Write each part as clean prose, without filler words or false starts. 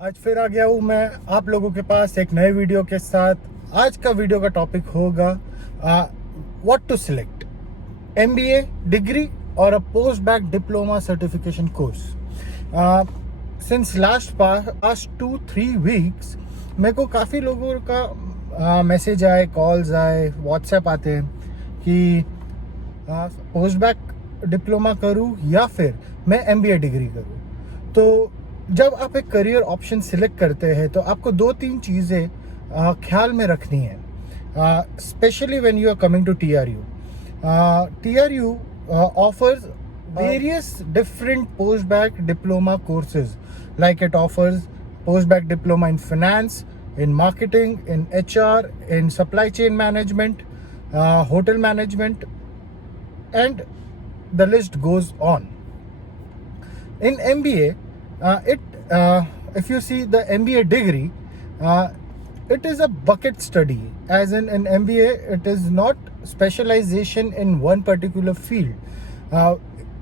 आज फिर आ गया हूँ मैं आप लोगों के पास एक नए वीडियो के साथ। आज का वीडियो का टॉपिक होगा what to select, MBA degree और a post back diploma certification course. Since last 2-3 weeks मेरे को काफ़ी लोगों का मैसेज आए, कॉल्स आए, व्हाट्सएप आते हैं कि पोस्ट बैक डिप्लोमा करूँ या फिर मैं एमबीए डिग्री करूँ। तो जब आप एक करियर ऑप्शन सिलेक्ट करते हैं तो आपको 2-3 चीज़ें ख्याल में रखनी है, specially when you are coming to TRU. TRU offers various different post-bac diploma courses, like it offers post-bac diploma in finance, in marketing, in HR, in supply chain management, hotel management, and the list goes on. In MBA, if you see the MBA degree, it is a bucket study. As in MBA, it is not specialization in one particular field.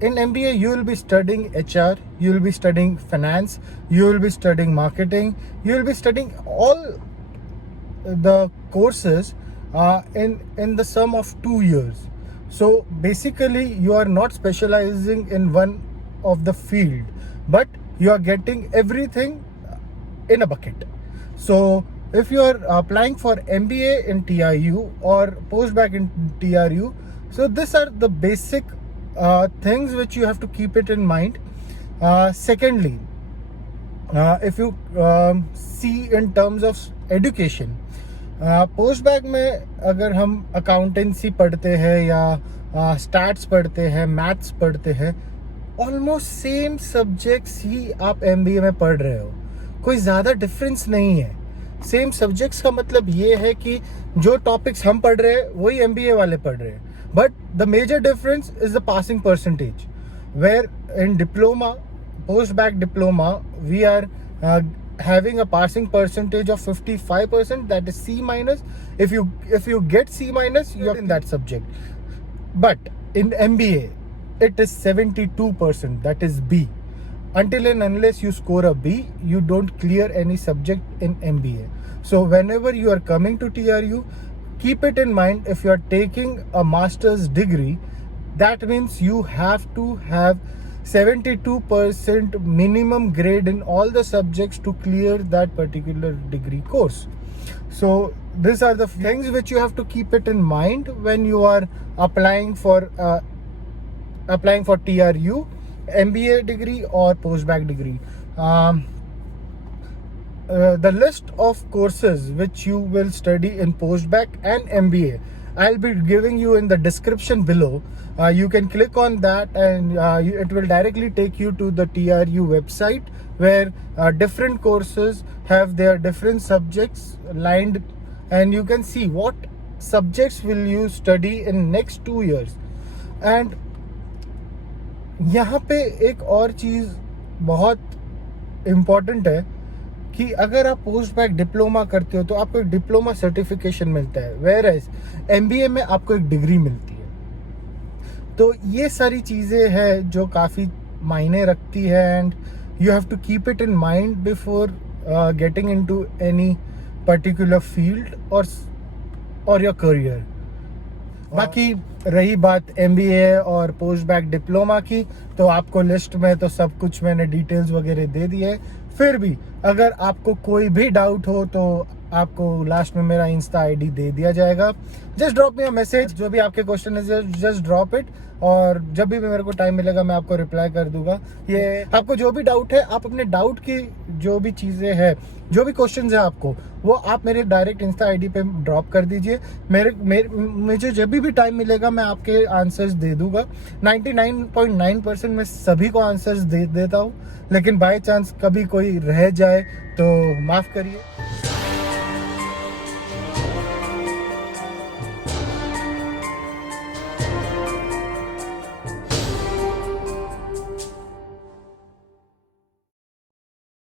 In MBA, you will be studying HR, you will be studying finance, you will be studying marketing, you will be studying all the courses in the sum of 2 years. So basically, you are not specializing in one of the field, but you are getting everything in a bucket. So if you are applying for MBA in TRU or post-bac in TRU, so these are the basic things which you have to keep it in mind. Secondly, if you see in terms of education, post-back में अगर हम अकाउंटेंसी पढ़ते हैं या स्टैट्स पढ़ते हैं, मैथ्स पढ़ते हैं, ऑलमोस्ट सेम सब्जेक्ट्स ही आप एमबीए में पढ़ रहे हो, कोई ज़्यादा डिफरेंस नहीं है। सेम सब्जेक्ट्स का मतलब ये है कि जो टॉपिक्स हम पढ़ रहे हैं वही एमबीए वाले पढ़ रहे हैं, but the major difference is the passing percentage, where in diploma, post back diploma, we are having a passing percentage of 55%, that is C minus. If you get C minus, you are in that subject. But in MBA, it is 72%, that is B. Until and unless you score a B, you don't clear any subject in MBA. So whenever you are coming to TRU, keep it in mind, if you are taking a master's degree, that means you have to have 72% minimum grade in all the subjects to clear that particular degree course. So these are the things which you have to keep it in mind when you are applying for TRU, MBA degree or post-bac degree. The list of courses which you will study in post-bac and MBA, I'll be giving you in the description below. You can click on that and it will directly take you to the TRU website, where different courses have their different subjects lined, and you can see what subjects will you study in next 2 years. And यहाँ पे एक और चीज़ बहुत इम्पॉर्टेंट है कि अगर आप post back diploma करते हो तो आपको एक डिप्लोमा सर्टिफिकेशन मिलता है, वेयर एज एमबीए में आपको एक डिग्री मिलती है। तो ये सारी चीज़ें हैं जो काफ़ी मायने रखती है, and you have to keep it in mind before getting into any particular field or your career. बाकी रही बात एमबीए और पोस्ट बैक डिप्लोमा की, तो आपको लिस्ट में तो सब कुछ मैंने डिटेल्स वगैरह दे दी है। फिर भी अगर आपको कोई भी डाउट हो तो आपको लास्ट में मेरा इंस्टा आईडी दे दिया जाएगा। Just drop me a message, जो भी आपके क्वेश्चन है जस्ट ड्रॉप इट, और जब भी मेरे को टाइम मिलेगा मैं आपको रिप्लाई कर दूंगा। ये आपको जो भी डाउट है, आप अपने डाउट की जो भी चीज़ें हैं, जो भी क्वेश्चंस है आपको, वो आप मेरे डायरेक्ट इंस्टा आईडी पे ड्रॉप कर दीजिए। मुझे जब भी टाइम मिलेगा मैं आपके आंसर्स दे दूंगा। 99.9% मैं सभी को आंसर्स दे देता हूँ, लेकिन बाय चांस कभी कोई रह जाए तो माफ़ करिए।